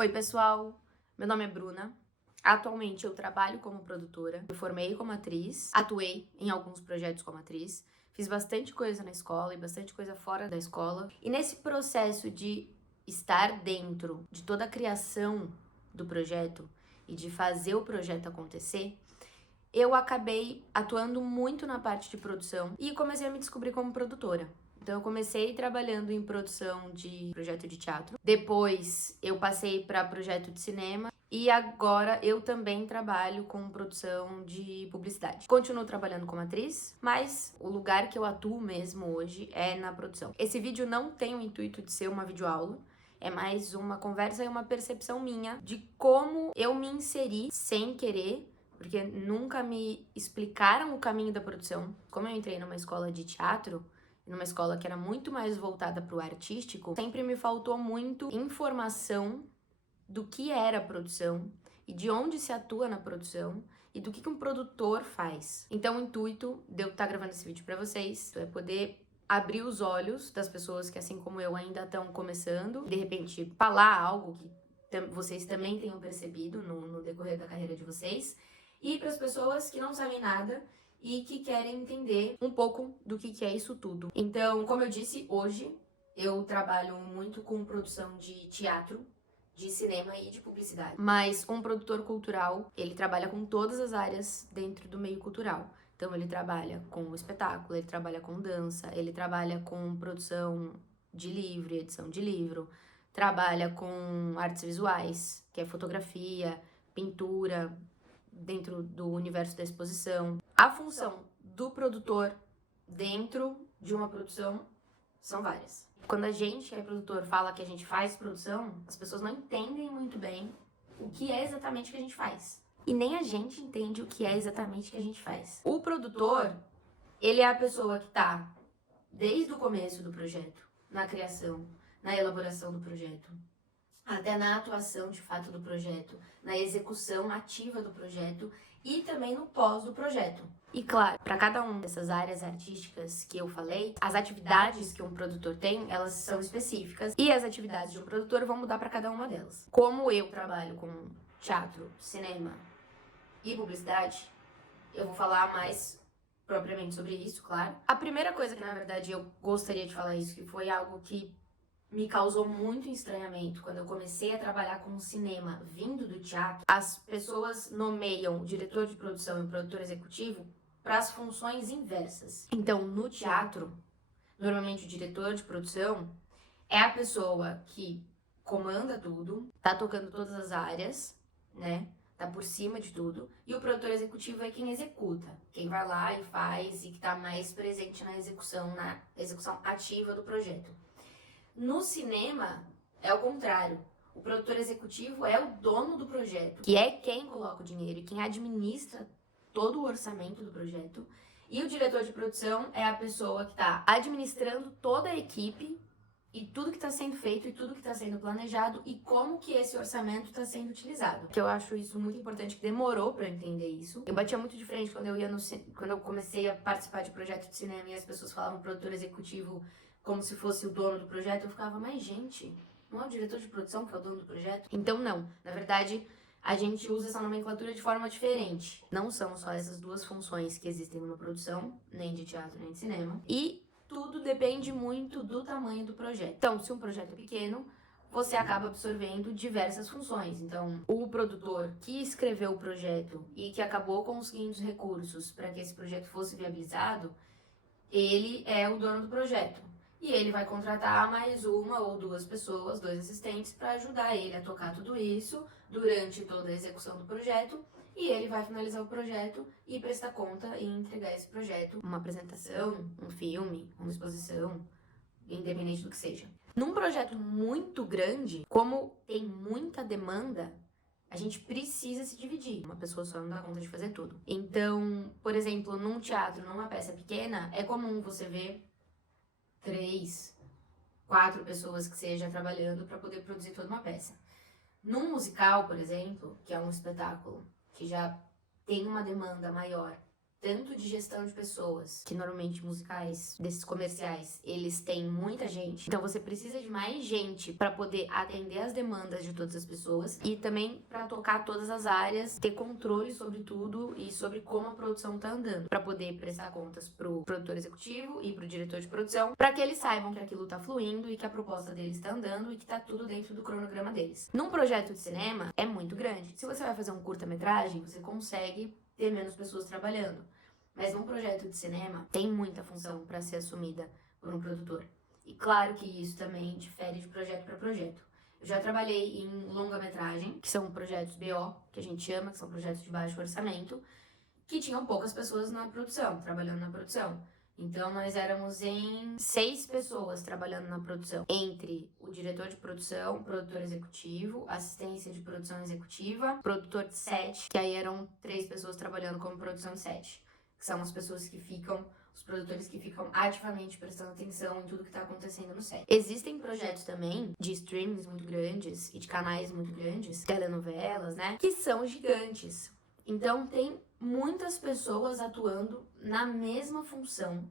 Oi, pessoal! Meu nome é Bruna. Atualmente eu trabalho como produtora. Eu formei como atriz, atuei em alguns projetos como atriz, fiz bastante coisa na escola e bastante coisa fora da escola. E nesse processo de estar dentro de toda a criação do projeto e de fazer o projeto acontecer, eu acabei atuando muito na parte de produção e comecei a me descobrir como produtora. Então eu comecei trabalhando em produção de projeto de teatro, depois eu passei para projeto de cinema e agora eu também trabalho com produção de publicidade. Continuo trabalhando como atriz, mas o lugar que eu atuo mesmo hoje é na produção. Esse vídeo não tem o intuito de ser uma videoaula, é mais uma conversa e uma percepção minha de como eu me inseri sem querer, porque nunca me explicaram o caminho da produção. Como eu entrei numa escola de teatro, numa escola que era muito mais voltada para o artístico, sempre me faltou muito informação do que era a produção e de onde se atua na produção e do que um produtor faz. Então o intuito de eu estar gravando esse vídeo para vocês é poder abrir os olhos das pessoas que, assim como eu, ainda estão começando, de repente falar algo que vocês também tenham percebido no decorrer da carreira de vocês, e para as pessoas que não sabem nada e que querem entender um pouco do que é isso tudo. Então, como eu disse, hoje eu trabalho muito com produção de teatro, de cinema e de publicidade. Mas um produtor cultural, ele trabalha com todas as áreas dentro do meio cultural. Então ele trabalha com o espetáculo, ele trabalha com dança, ele trabalha com produção de livro, edição de livro, trabalha com artes visuais, que é fotografia, pintura, dentro do universo da exposição. A função do produtor dentro de uma produção são várias. Quando a gente, que é produtor, fala que a gente faz produção, as pessoas não entendem muito bem o que é exatamente que a gente faz. E nem a gente entende o que é exatamente que a gente faz. O produtor, ele é a pessoa que tá desde o começo do projeto, na criação, na elaboração do projeto, até na atuação de fato do projeto, na execução ativa do projeto e também no pós do projeto. E claro, para cada uma dessas áreas artísticas que eu falei, as atividades que um produtor tem, elas são específicas e as atividades de um produtor vão mudar para cada uma delas. Como eu trabalho com teatro, cinema e publicidade, eu vou falar mais propriamente sobre isso, claro. A primeira coisa que, na verdade, eu gostaria de falar isso, que foi algo que me causou muito estranhamento quando eu comecei a trabalhar com cinema vindo do teatro. As pessoas nomeiam o diretor de produção e o produtor executivo para as funções inversas. Então, no teatro, normalmente o diretor de produção é a pessoa que comanda tudo, tá tocando todas as áreas, né? Tá por cima de tudo. E o produtor executivo é quem executa, quem vai lá e faz e que tá mais presente na execução ativa do projeto. No cinema, é o contrário. O produtor executivo é o dono do projeto, que é quem coloca o dinheiro e quem administra todo o orçamento do projeto. E o diretor de produção é a pessoa que está administrando toda a equipe e tudo que está sendo feito e tudo que está sendo planejado e como que esse orçamento está sendo utilizado. Que eu acho isso muito importante, que demorou para eu entender isso. Eu batia muito de frente quando eu comecei a participar de projeto de cinema e as pessoas falavam produtor executivo como se fosse o dono do projeto. Eu ficava, mas gente, não é o diretor de produção que é o dono do projeto? Então não, na verdade a gente usa essa nomenclatura de forma diferente. Não são só essas duas funções que existem numa produção, nem de teatro nem de cinema. E tudo depende muito do tamanho do projeto. Então, se um projeto é pequeno, você acaba absorvendo diversas funções. Então, o produtor que escreveu o projeto e que acabou conseguindo os recursos para que esse projeto fosse viabilizado, ele é o dono do projeto. E ele vai contratar mais uma ou duas pessoas, 2 assistentes, para ajudar ele a tocar tudo isso durante toda a execução do projeto. E ele vai finalizar o projeto e prestar conta e entregar esse projeto. Uma apresentação, um filme, uma exposição, independente do que seja. Num projeto muito grande, como tem muita demanda, a gente precisa se dividir. Uma pessoa só não dá conta de fazer tudo. Então, por exemplo, num teatro, numa peça pequena, é comum você ver 3, 4 pessoas que seja trabalhando para poder produzir toda uma peça. Num musical, por exemplo, que é um espetáculo que já tem uma demanda maior tanto de gestão de pessoas, que normalmente musicais desses comerciais, eles têm muita gente. Então você precisa de mais gente para poder atender as demandas de todas as pessoas e também para tocar todas as áreas, ter controle sobre tudo e sobre como a produção tá andando, para poder prestar contas pro produtor executivo e pro diretor de produção, para que eles saibam que aquilo tá fluindo e que a proposta deles tá andando e que tá tudo dentro do cronograma deles. Num projeto de cinema é muito grande. Se você vai fazer um curta-metragem, você consegue ter menos pessoas trabalhando. Mas num projeto de cinema, tem muita função para ser assumida por um produtor. E claro que isso também difere de projeto para projeto. Eu já trabalhei em longa-metragem, que são projetos BO, que a gente chama, que são projetos de baixo orçamento, que tinham poucas pessoas na produção, trabalhando na produção. Então, nós éramos em 6 pessoas trabalhando na produção, entre o diretor de produção, produtor executivo, assistência de produção executiva, produtor de set, que aí eram 3 pessoas trabalhando como produção de set, que são as pessoas que ficam, os produtores que ficam ativamente prestando atenção em tudo que está acontecendo no set. Existem projetos também de streamings muito grandes e de canais muito grandes, telenovelas, né, que são gigantes. Então, tem muitas pessoas atuando na mesma função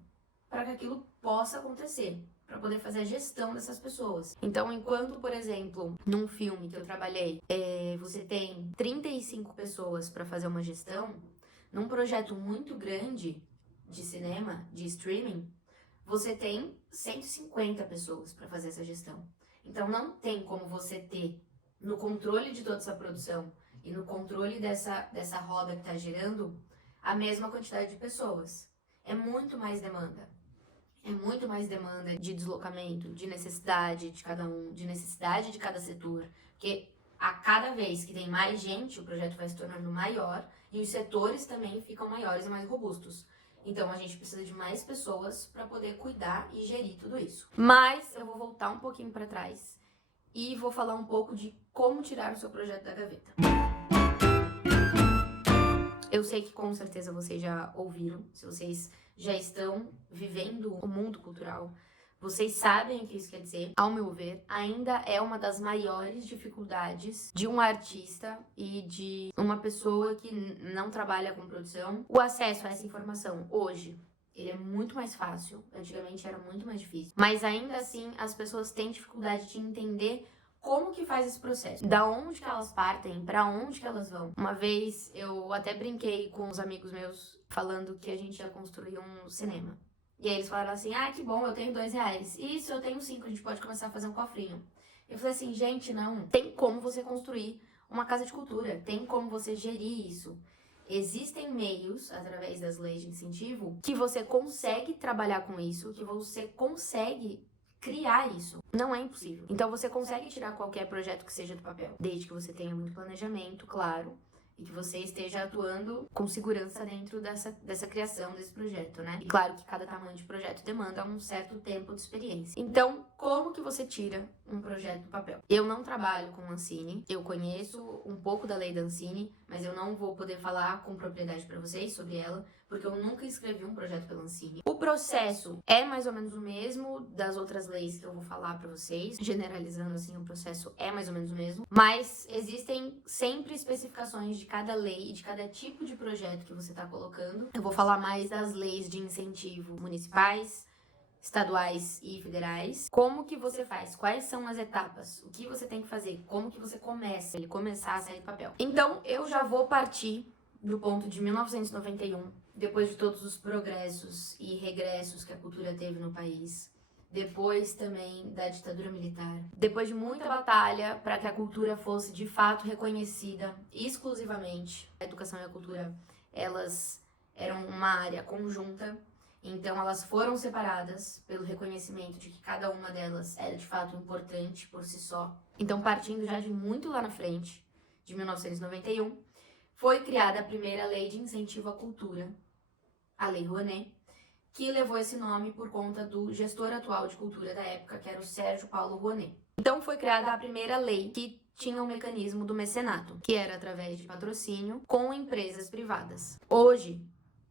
para que aquilo possa acontecer, para poder fazer a gestão dessas pessoas. Então, enquanto, por exemplo, num filme que eu trabalhei, você tem 35 pessoas para fazer uma gestão, num projeto muito grande de cinema, de streaming, você tem 150 pessoas para fazer essa gestão. Então, não tem como você ter no controle de toda essa produção e no controle dessa roda que está girando a mesma quantidade de pessoas. É muito mais demanda. É muito mais demanda de deslocamento, de necessidade de cada um, de necessidade de cada setor. Porque a cada vez que tem mais gente, o projeto vai se tornando maior e os setores também ficam maiores e mais robustos. Então a gente precisa de mais pessoas para poder cuidar e gerir tudo isso. Mas eu vou voltar um pouquinho para trás e vou falar um pouco de como tirar o seu projeto da gaveta. Eu sei que com certeza vocês já ouviram, se vocês já estão vivendo o mundo cultural, vocês sabem o que isso quer dizer. Ao meu ver, ainda é uma das maiores dificuldades de um artista e de uma pessoa que não trabalha com produção. O acesso a essa informação hoje, ele é muito mais fácil, antigamente era muito mais difícil. Mas ainda assim, as pessoas têm dificuldade de entender como que faz esse processo, da onde que elas partem, pra onde que elas vão. Uma vez eu até brinquei com uns amigos meus falando que a gente ia construir um cinema. E aí eles falaram assim, que bom, eu tenho R$2. Isso, eu tenho 5, a gente pode começar a fazer um cofrinho. Eu falei assim, gente, não, tem como você construir uma casa de cultura, tem como você gerir isso. Existem meios, através das leis de incentivo, que você consegue trabalhar com isso, que você consegue criar isso. Não é impossível. Então você consegue tirar qualquer projeto que seja do papel, desde que você tenha muito planejamento, claro, e que você esteja atuando com segurança dentro dessa criação desse projeto, né? E claro que cada tamanho de projeto demanda um certo tempo de experiência. Então, como que você tira um projeto do papel? Eu não trabalho com Ancine, eu conheço um pouco da lei da Ancine, mas eu não vou poder falar com propriedade para vocês sobre ela, porque eu nunca escrevi um projeto pela Ancine. O processo é mais ou menos o mesmo das outras leis que eu vou falar para vocês, generalizando assim, o processo é mais ou menos o mesmo, mas existem sempre especificações de cada lei e de cada tipo de projeto que você está colocando. Eu vou falar mais das leis de incentivo municipais, estaduais e federais. Como que você faz? Quais são as etapas? O que você tem que fazer? Como que você começa? Ele começar a sair do papel. Então, eu já vou partir do ponto de 1991, depois de todos os progressos e regressos que a cultura teve no país, depois também da ditadura militar, depois de muita batalha para que a cultura fosse de fato reconhecida exclusivamente. A educação e a cultura, elas eram uma área conjunta, então elas foram separadas pelo reconhecimento de que cada uma delas era de fato importante por si só. Então, partindo já de muito lá na frente, de 1991, foi criada a primeira lei de incentivo à cultura, a Lei Rouanet, que levou esse nome por conta do gestor atual de cultura da época, que era o Sérgio Paulo Rouanet. Então foi criada a primeira lei que tinha o mecanismo do mecenato, que era através de patrocínio com empresas privadas. Hoje,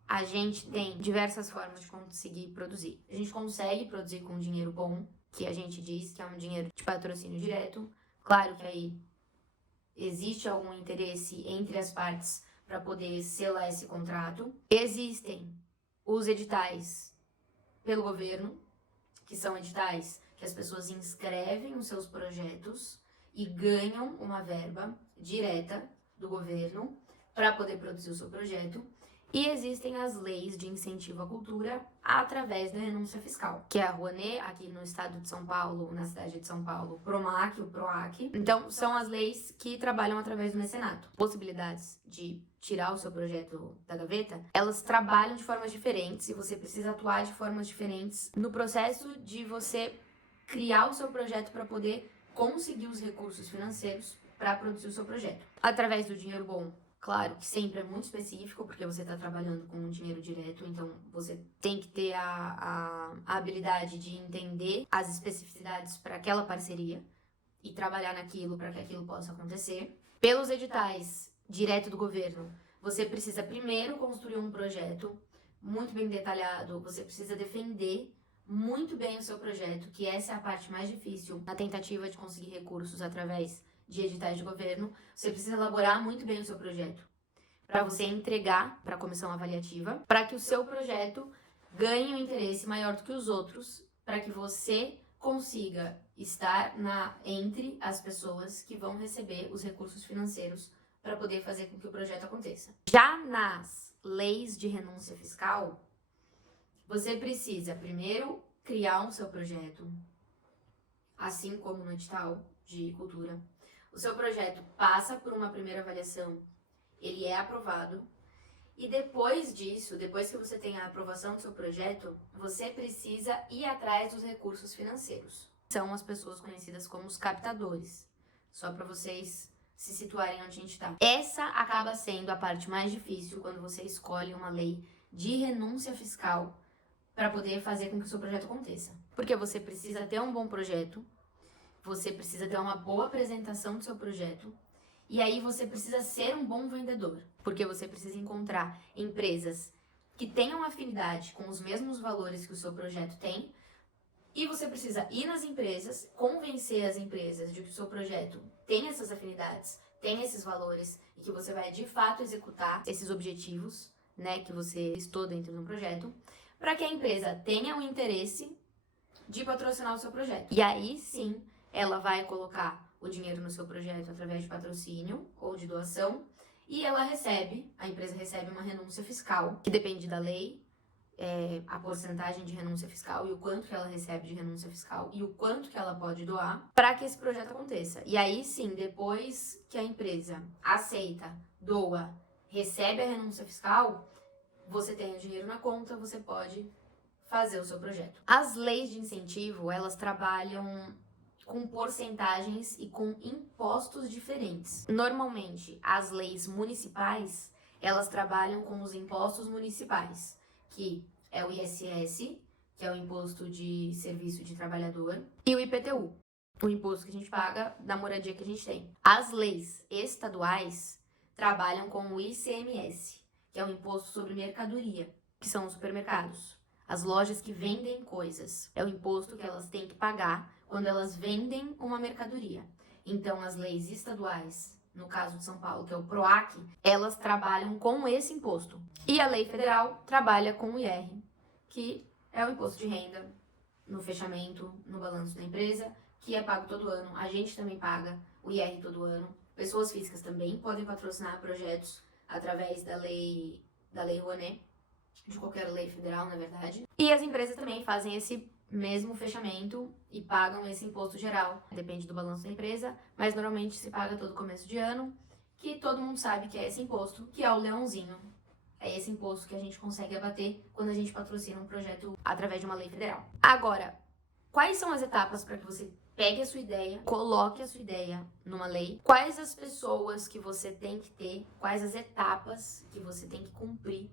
a gente tem diversas formas de conseguir produzir. A gente consegue produzir com dinheiro bom, que a gente diz que é um dinheiro de patrocínio direto. Claro que aí existe algum interesse entre as partes para poder selar esse contrato. Existem os editais pelo governo, que são editais que as pessoas inscrevem os seus projetos e ganham uma verba direta do governo para poder produzir o seu projeto. E existem as leis de incentivo à cultura através da renúncia fiscal, que é a Rouanet, aqui no estado de São Paulo, na cidade de São Paulo, o PROMAC, o PROAC. Então, são as leis que trabalham através do mecenato. Possibilidades de tirar o seu projeto da gaveta, elas trabalham de formas diferentes e você precisa atuar de formas diferentes no processo de você criar o seu projeto para poder conseguir os recursos financeiros para produzir o seu projeto. Através do dinheiro bom, claro que sempre é muito específico, porque você está trabalhando com um dinheiro direto, então você tem que ter a habilidade de entender as especificidades para aquela parceria e trabalhar naquilo para que aquilo possa acontecer. Pelos editais direto do governo, você precisa primeiro construir um projeto muito bem detalhado, você precisa defender muito bem o seu projeto, que essa é a parte mais difícil na tentativa de conseguir recursos através de editais de governo. Você precisa elaborar muito bem o seu projeto para você entregar para a comissão avaliativa, para que o seu projeto ganhe um interesse maior do que os outros, para que você consiga estar entre as pessoas que vão receber os recursos financeiros para poder fazer com que o projeto aconteça. Já nas leis de renúncia fiscal, você precisa primeiro criar um seu projeto, assim como no edital de cultura. O seu projeto passa por uma primeira avaliação, ele é aprovado, e depois disso, depois que você tem a aprovação do seu projeto, você precisa ir atrás dos recursos financeiros. São as pessoas conhecidas como os captadores, só para vocês se situarem onde a gente está. Essa acaba sendo a parte mais difícil quando você escolhe uma lei de renúncia fiscal para poder fazer com que o seu projeto aconteça. Porque você precisa ter um bom projeto, você precisa ter uma boa apresentação do seu projeto, e aí você precisa ser um bom vendedor, porque você precisa encontrar empresas que tenham afinidade com os mesmos valores que o seu projeto tem, e você precisa ir nas empresas, convencer as empresas de que o seu projeto tem essas afinidades, tem esses valores, e que você vai de fato executar esses objetivos, né, que você listou dentro de um projeto, para que a empresa tenha o interesse de patrocinar o seu projeto. E aí sim, ela vai colocar o dinheiro no seu projeto através de patrocínio ou de doação, e a empresa recebe uma renúncia fiscal, que depende da lei, a porcentagem de renúncia fiscal e o quanto que ela recebe de renúncia fiscal e o quanto que ela pode doar para que esse projeto aconteça. E aí sim, depois que a empresa aceita, doa, recebe a renúncia fiscal, você tem o dinheiro na conta, você pode fazer o seu projeto. As leis de incentivo, elas trabalham com porcentagens e com impostos diferentes. Normalmente, as leis municipais, elas trabalham com os impostos municipais, que é o ISS, que é o Imposto de Serviço de Trabalhador, e o IPTU, o imposto que a gente paga da moradia que a gente tem. As leis estaduais trabalham com o ICMS, que é o Imposto sobre Mercadoria, que são os supermercados, as lojas que vendem coisas. É o imposto que elas têm que pagar quando elas vendem uma mercadoria. Então, as leis estaduais, no caso de São Paulo, que é o PROAC, elas trabalham com esse imposto. E a lei federal trabalha com o IR, que é o imposto de renda no fechamento, no balanço da empresa, que é pago todo ano. A gente também paga o IR todo ano. Pessoas físicas também podem patrocinar projetos através da lei Rouanet, de qualquer lei federal, na verdade. E as empresas também fazem esse mesmo fechamento e pagam esse imposto geral. Depende do balanço da empresa, mas normalmente se paga todo começo de ano, que todo mundo sabe que é esse imposto, que é o leãozinho. É esse imposto que a gente consegue abater quando a gente patrocina um projeto através de uma lei federal. Agora, quais são as etapas para que você pegue a sua ideia, coloque a sua ideia numa lei? Quais as pessoas que você tem que ter, quais as etapas que você tem que cumprir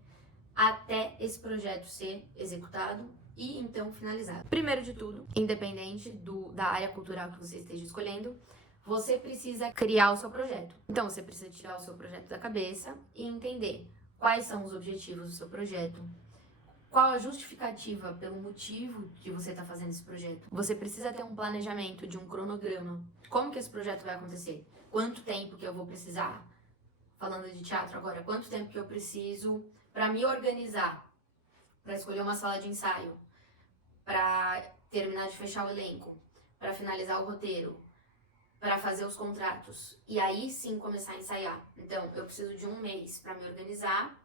até esse projeto ser executado e então finalizado? Primeiro de tudo, independente da área cultural que você esteja escolhendo, você precisa criar o seu projeto. Então, você precisa tirar o seu projeto da cabeça e entender quais são os objetivos do seu projeto, qual a justificativa pelo motivo de você estar fazendo esse projeto. Você precisa ter um planejamento de um cronograma. Como que esse projeto vai acontecer? Quanto tempo que eu vou precisar? falando de teatro agora, quanto tempo que eu preciso para me organizar, para escolher uma sala de ensaio, para terminar de fechar o elenco, para finalizar o roteiro, para fazer os contratos e aí sim começar a ensaiar. Então, eu preciso de 1 mês para me organizar,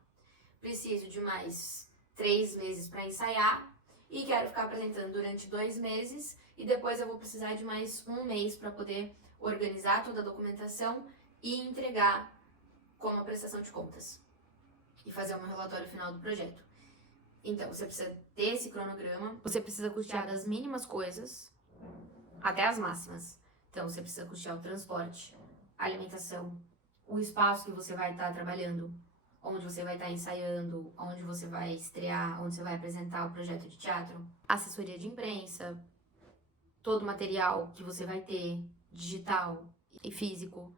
preciso de mais 3 meses para ensaiar e quero ficar apresentando durante 2 meses e depois eu vou precisar de mais 1 mês para poder organizar toda a documentação e entregar como a prestação de contas e fazer o meu relatório final do projeto. Então, você precisa ter esse cronograma, você precisa custear das mínimas coisas até as máximas. Então, você precisa custear o transporte, a alimentação, o espaço que você vai estar trabalhando, onde você vai estar ensaiando, onde você vai estrear, onde você vai apresentar o projeto de teatro, assessoria de imprensa, todo o material que você vai ter, digital e físico,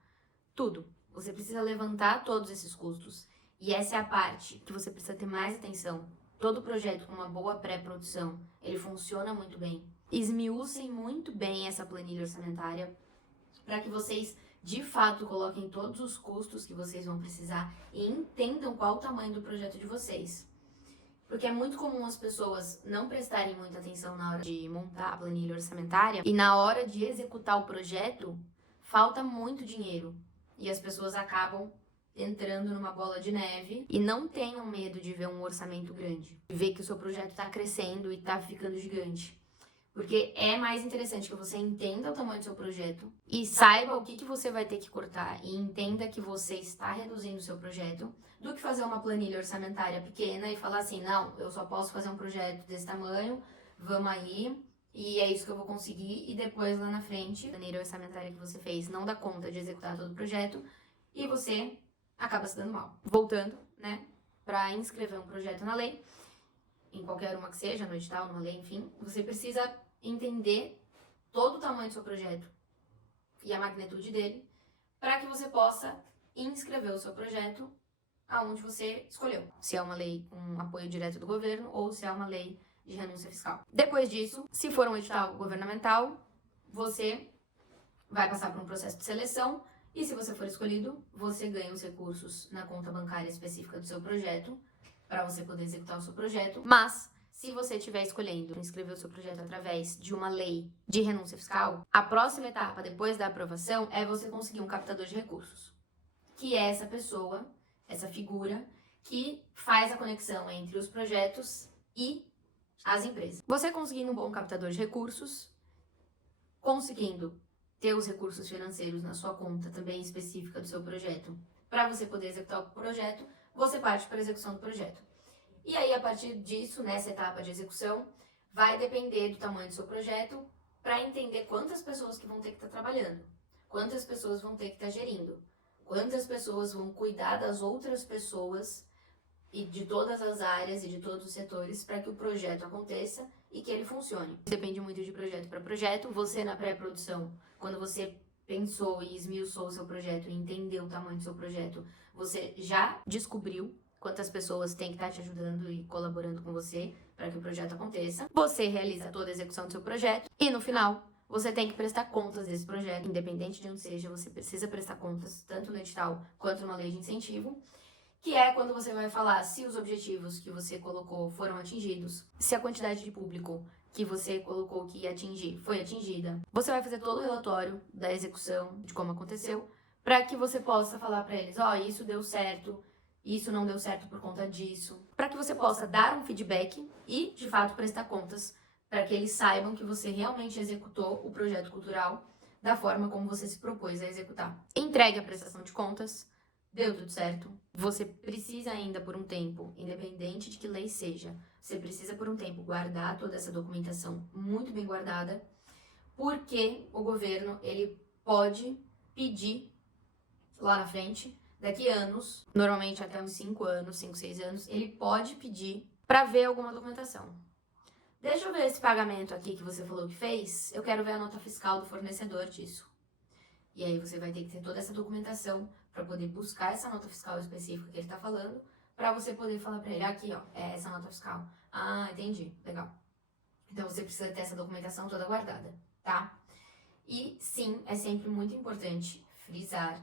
tudo. Você precisa levantar todos esses custos. E essa é a parte que você precisa ter mais atenção. Todo projeto com uma boa pré-produção, ele funciona muito bem. Esmiucem muito bem essa planilha orçamentária para que vocês, de fato, coloquem todos os custos que vocês vão precisar e entendam qual o tamanho do projeto de vocês. Porque é muito comum as pessoas não prestarem muita atenção na hora de montar a planilha orçamentária e na hora de executar o projeto, falta muito dinheiro. E as pessoas acabam entrando numa bola de neve e não tenham medo de ver um orçamento grande. Ver que o seu projeto está crescendo e está ficando gigante. Porque é mais interessante que você entenda o tamanho do seu projeto e saiba o que você vai ter que cortar e entenda que você está reduzindo o seu projeto do que fazer uma planilha orçamentária pequena e falar assim, não, eu só posso fazer um projeto desse tamanho, vamos aí, e é isso que eu vou conseguir, e depois lá na frente, a planilha orçamentária que você fez não dá conta de executar todo o projeto e você acaba se dando mal. Voltando, né, para inscrever um projeto na lei, em qualquer uma que seja, no edital, numa lei, enfim, você precisa entender todo o tamanho do seu projeto e a magnitude dele para que você possa inscrever o seu projeto aonde você escolheu. Se é uma lei com apoio direto do governo ou se é uma lei de renúncia fiscal. Depois disso, se for um edital governamental, você vai passar por um processo de seleção e se você for escolhido, você ganha os recursos na conta bancária específica do seu projeto para você poder executar o seu projeto. Mas, se você estiver escolhendo inscrever o seu projeto através de uma lei de renúncia fiscal, a próxima etapa, depois da aprovação, é você conseguir um captador de recursos, que é essa pessoa, essa figura, que faz a conexão entre os projetos e as empresas. Você conseguindo um bom captador de recursos, conseguindo ter os recursos financeiros na sua conta também específica do seu projeto, para você poder executar o projeto, você parte para a execução do projeto. E aí, a partir disso, nessa etapa de execução, vai depender do tamanho do seu projeto para entender quantas pessoas que vão ter que estar trabalhando, quantas pessoas vão ter que estar gerindo, quantas pessoas vão cuidar das outras pessoas e de todas as áreas e de todos os setores para que o projeto aconteça e que ele funcione. Depende muito de projeto para projeto. Você, na pré-produção, quando você pensou e esmiuçou o seu projeto e entendeu o tamanho do seu projeto, você já descobriu quantas pessoas têm que estar te ajudando e colaborando com você para que o projeto aconteça. Você realiza toda a execução do seu projeto e, no final, você tem que prestar contas desse projeto. Independente de onde seja, você precisa prestar contas, tanto no edital quanto numa lei de incentivo, que é quando você vai falar se os objetivos que você colocou foram atingidos, se a quantidade de público que você colocou que ia atingir foi atingida. Você vai fazer todo o relatório da execução, de como aconteceu, para que você possa falar para eles, isso deu certo, isso não deu certo por conta disso, para que você possa dar um feedback e, de fato, prestar contas, para que eles saibam que você realmente executou o projeto cultural da forma como você se propôs a executar. Entregue a prestação de contas, deu tudo certo. Você precisa ainda por um tempo, independente de que lei seja, você precisa por um tempo guardar toda essa documentação muito bem guardada, porque o governo, ele pode pedir lá na frente, daqui a anos, normalmente até uns 5 anos, 5, 6 anos, ele pode pedir para ver alguma documentação. Deixa eu ver esse pagamento aqui que você falou que fez, eu quero ver a nota fiscal do fornecedor disso. E aí você vai ter que ter toda essa documentação para poder buscar essa nota fiscal específica que ele tá falando, para você poder falar para ele, aqui ó, é essa nota fiscal. Ah, entendi, legal. Então você precisa ter essa documentação toda guardada, tá? E sim, é sempre muito importante frisar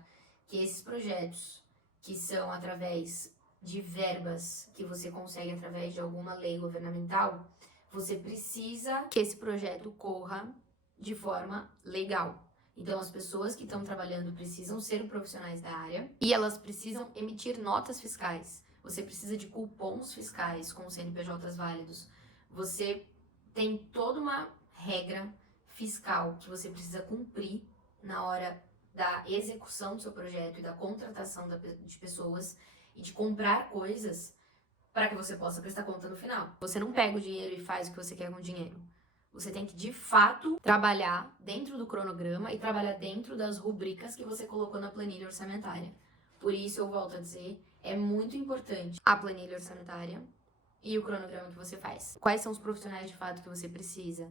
que esses projetos que são através de verbas que você consegue através de alguma lei governamental, você precisa que esse projeto corra de forma legal. Então, as pessoas que estão trabalhando precisam ser profissionais da área e elas precisam emitir notas fiscais. Você precisa de cupons fiscais com CNPJs válidos. Você tem toda uma regra fiscal que você precisa cumprir na hora da execução do seu projeto e da contratação de pessoas e de comprar coisas para que você possa prestar conta no final. Você não pega o dinheiro e faz o que você quer com o dinheiro. Você tem que, de fato, trabalhar dentro do cronograma e trabalhar dentro das rubricas que você colocou na planilha orçamentária. Por isso, eu volto a dizer, é muito importante a planilha orçamentária e o cronograma que você faz. Quais são os profissionais de fato que você precisa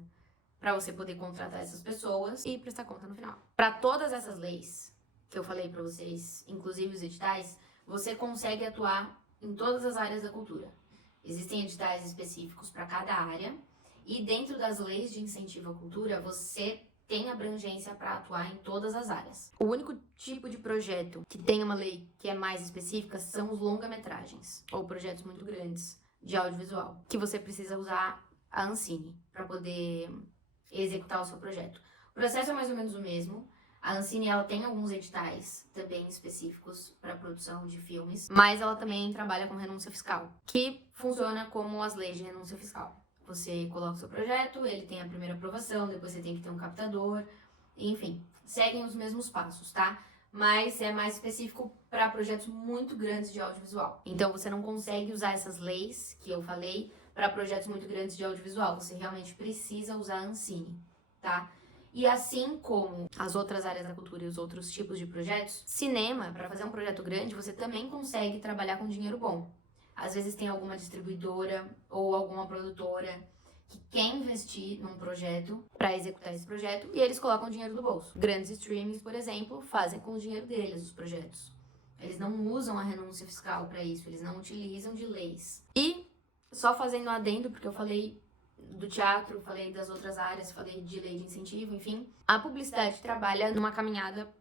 para você poder contratar essas pessoas e prestar conta no final. Para todas essas leis que eu falei para vocês, inclusive os editais, você consegue atuar em todas as áreas da cultura. Existem editais específicos para cada área e dentro das leis de incentivo à cultura, você tem abrangência para atuar em todas as áreas. O único tipo de projeto que tem uma lei que é mais específica são os longa-metragens ou projetos muito grandes de audiovisual, que você precisa usar a Ancine para poder executar o seu projeto. O processo é mais ou menos o mesmo. A Ancine, ela tem alguns editais também específicos para produção de filmes, mas ela também trabalha com renúncia fiscal, que funciona como as leis de renúncia fiscal. Você coloca o seu projeto, ele tem a primeira aprovação, depois você tem que ter um captador, enfim, seguem os mesmos passos, tá? Mas é mais específico para projetos muito grandes de audiovisual. Então você não consegue usar essas leis que eu falei para projetos muito grandes de audiovisual. Você realmente precisa usar a Ancine, tá? E assim como as outras áreas da cultura e os outros tipos de projetos, cinema, para fazer um projeto grande, você também consegue trabalhar com dinheiro bom. Às vezes tem alguma distribuidora ou alguma produtora que quer investir num projeto para executar esse projeto e eles colocam dinheiro do bolso. Grandes streamings, por exemplo, fazem com o dinheiro deles os projetos. Eles não usam a renúncia fiscal para isso, eles não utilizam de leis. E só fazendo um adendo, porque eu falei do teatro, falei das outras áreas, falei de lei de incentivo, enfim. A publicidade trabalha numa caminhada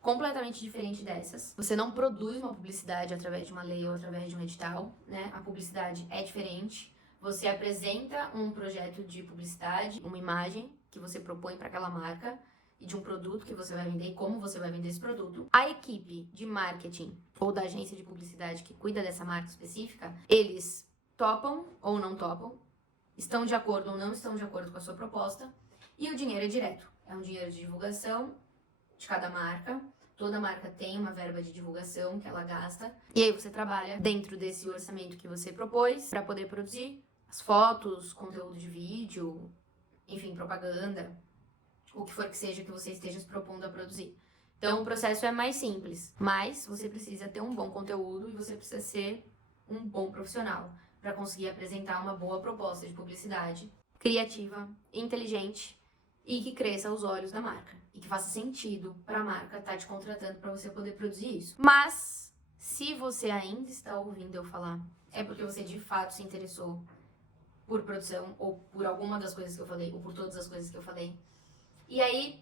completamente diferente dessas. Você não produz uma publicidade através de uma lei ou através de um edital, né? A publicidade é diferente. Você apresenta um projeto de publicidade, uma imagem que você propõe para aquela marca e de um produto que você vai vender e como você vai vender esse produto. A equipe de marketing ou da agência de publicidade que cuida dessa marca específica, eles topam ou não topam, estão de acordo ou não estão de acordo com a sua proposta, e o dinheiro é direto. É um dinheiro de divulgação de cada marca. Toda marca tem uma verba de divulgação que ela gasta, e aí você trabalha dentro desse orçamento que você propôs para poder produzir as fotos, conteúdo de vídeo, enfim, propaganda, o que for que seja que você esteja se propondo a produzir. Então o processo é mais simples, mas você precisa ter um bom conteúdo e você precisa ser um bom profissional para conseguir apresentar uma boa proposta de publicidade criativa, inteligente e que cresça aos olhos da marca e que faça sentido para a marca estar te contratando para você poder produzir isso. Mas se você ainda está ouvindo eu falar, é porque você de fato se interessou por produção ou por alguma das coisas que eu falei ou por todas as coisas que eu falei. E aí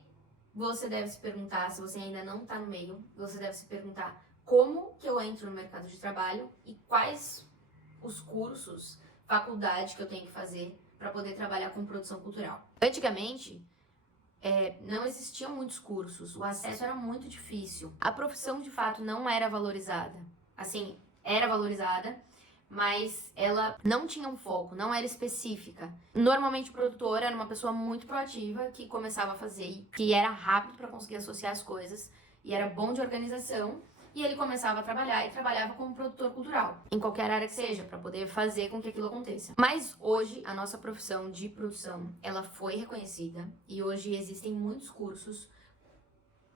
você deve se perguntar, se você ainda não está no meio, você deve se perguntar como que eu entro no mercado de trabalho e quais os cursos, faculdade que eu tenho que fazer para poder trabalhar com produção cultural. Antigamente, não existiam muitos cursos, o acesso era muito difícil. A profissão, de fato, não era valorizada. Assim, era valorizada, mas ela não tinha um foco, não era específica. Normalmente o produtor era uma pessoa muito proativa que começava a fazer, que era rápido para conseguir associar as coisas e era bom de organização. E ele começava a trabalhar e trabalhava como produtor cultural, em qualquer área que seja, para poder fazer com que aquilo aconteça. Mas hoje, a nossa profissão de produção, ela foi reconhecida e hoje existem muitos cursos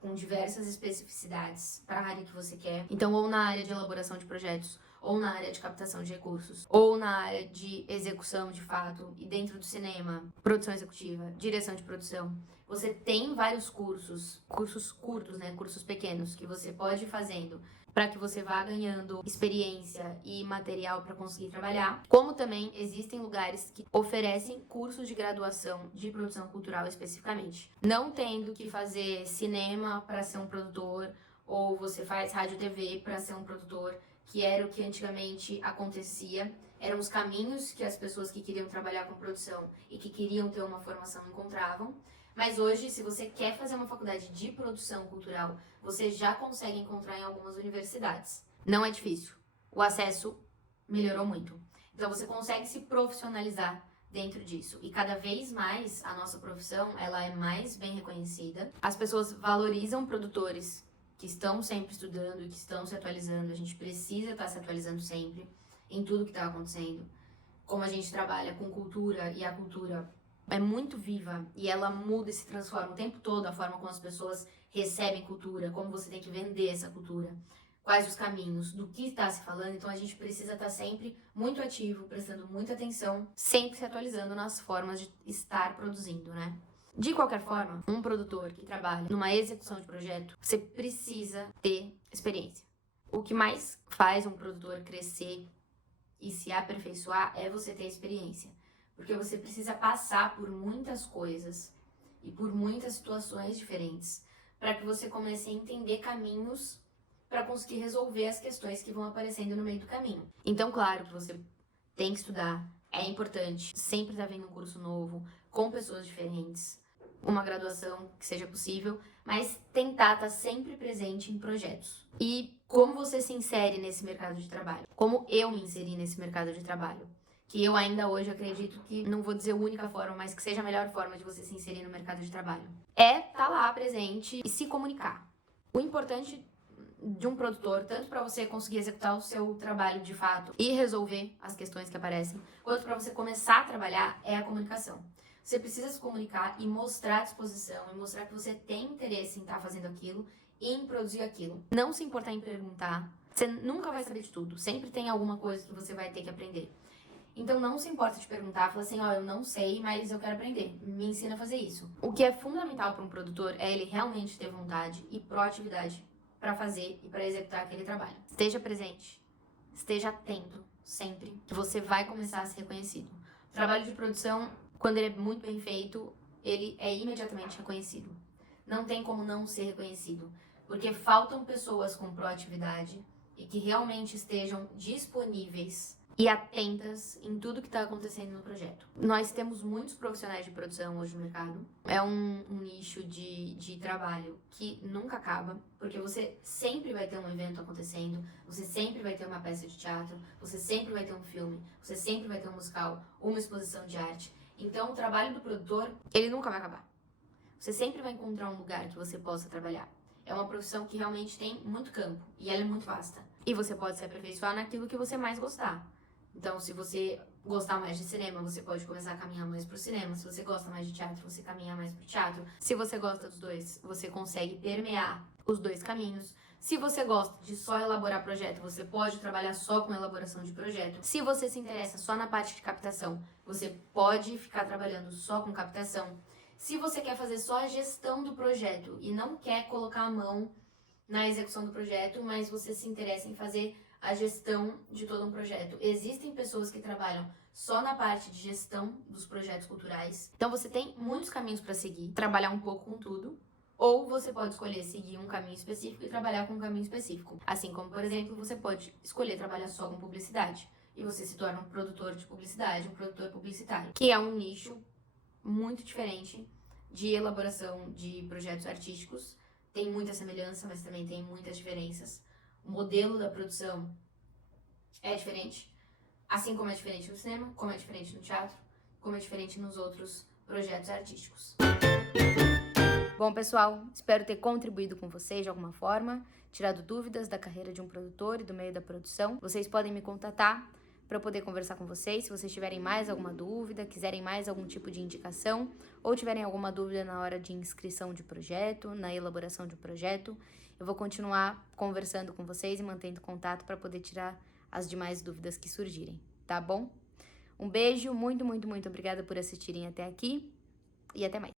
com diversas especificidades para a área que você quer. Então, ou na área de elaboração de projetos, ou na área de captação de recursos, ou na área de execução de fato, e dentro do cinema, produção executiva, direção de produção. Você tem vários cursos curtos, né, cursos pequenos, que você pode ir fazendo para que você vá ganhando experiência e material para conseguir trabalhar. Como também existem lugares que oferecem cursos de graduação de produção cultural especificamente. Não tendo que fazer cinema para ser um produtor, ou você faz rádio e TV para ser um produtor, que era o que antigamente acontecia. Eram os caminhos que as pessoas que queriam trabalhar com produção e que queriam ter uma formação encontravam. Mas hoje, se você quer fazer uma faculdade de produção cultural, você já consegue encontrar em algumas universidades. Não é difícil. O acesso melhorou muito. Então você consegue se profissionalizar dentro disso. E cada vez mais a nossa profissão, ela é mais bem reconhecida. As pessoas valorizam produtores que estão sempre estudando e que estão se atualizando. A gente precisa estar se atualizando sempre em tudo que está acontecendo. Como a gente trabalha com cultura e a cultura é muito viva e ela muda e se transforma o tempo todo, a forma como as pessoas recebem cultura, como você tem que vender essa cultura, quais os caminhos, do que está se falando. Então a gente precisa estar sempre muito ativo, prestando muita atenção, sempre se atualizando nas formas de estar produzindo, né? De qualquer forma, um produtor que trabalha numa execução de projeto, você precisa ter experiência. O que mais faz um produtor crescer e se aperfeiçoar é você ter experiência. Porque você precisa passar por muitas coisas e por muitas situações diferentes para que você comece a entender caminhos para conseguir resolver as questões que vão aparecendo no meio do caminho. Então, claro que você tem que estudar, é importante, sempre estar vendo um curso novo, com pessoas diferentes, uma graduação que seja possível, mas tentar estar sempre presente em projetos. E como você se insere nesse mercado de trabalho? Como eu me inseri nesse mercado de trabalho? Que eu ainda hoje acredito que, não vou dizer a única forma, mas que seja a melhor forma de você se inserir no mercado de trabalho. É estar lá presente e se comunicar. O importante de um produtor, tanto para você conseguir executar o seu trabalho de fato e resolver as questões que aparecem, quanto para você começar a trabalhar, é a comunicação. Você precisa se comunicar e mostrar disposição, e mostrar que você tem interesse em estar fazendo aquilo e em produzir aquilo. Não se importar em perguntar. Você nunca vai saber de tudo. Sempre tem alguma coisa que você vai ter que aprender. Então não se importa de perguntar, fala assim, eu não sei, mas eu quero aprender, me ensina a fazer isso. O que é fundamental para um produtor é ele realmente ter vontade e proatividade para fazer e para executar aquele trabalho. Esteja presente, esteja atento sempre, que você vai começar a ser reconhecido. O trabalho de produção, quando ele é muito bem feito, ele é imediatamente reconhecido. Não tem como não ser reconhecido, porque faltam pessoas com proatividade e que realmente estejam disponíveis e atentas em tudo que está acontecendo no projeto. Nós temos muitos profissionais de produção hoje no mercado. É um nicho de trabalho que nunca acaba, porque você sempre vai ter um evento acontecendo, você sempre vai ter uma peça de teatro, você sempre vai ter um filme, você sempre vai ter um musical, uma exposição de arte. Então, o trabalho do produtor, ele nunca vai acabar. Você sempre vai encontrar um lugar que você possa trabalhar. É uma profissão que realmente tem muito campo e ela é muito vasta. E você pode se aperfeiçoar naquilo que você mais gostar. Então, se você gostar mais de cinema, você pode começar a caminhar mais pro cinema. Se você gosta mais de teatro, você caminha mais pro teatro. Se você gosta dos dois, você consegue permear os dois caminhos. Se você gosta de só elaborar projeto, você pode trabalhar só com elaboração de projeto. Se você se interessa só na parte de captação, você pode ficar trabalhando só com captação. Se você quer fazer só a gestão do projeto e não quer colocar a mão na execução do projeto, mas você se interessa em fazer a gestão de todo um projeto. Existem pessoas que trabalham só na parte de gestão dos projetos culturais. Então você tem muitos caminhos para seguir, trabalhar um pouco com tudo, ou você pode escolher seguir um caminho específico e trabalhar com um caminho específico. Assim como, por exemplo, você pode escolher trabalhar só com publicidade e você se torna um produtor de publicidade, um produtor publicitário, que é um nicho muito diferente de elaboração de projetos artísticos. Tem muita semelhança, mas também tem muitas diferenças. O modelo da produção é diferente, assim como é diferente no cinema, como é diferente no teatro, como é diferente nos outros projetos artísticos. Bom, pessoal, espero ter contribuído com vocês de alguma forma, tirado dúvidas da carreira de um produtor e do meio da produção. Vocês podem me contatar para eu poder conversar com vocês, se vocês tiverem mais alguma dúvida, quiserem mais algum tipo de indicação, ou tiverem alguma dúvida na hora de inscrição de projeto, na elaboração de projeto, eu vou continuar conversando com vocês e mantendo contato para poder tirar as demais dúvidas que surgirem, tá bom? Um beijo, muito, muito, muito obrigada por assistirem até aqui e até mais.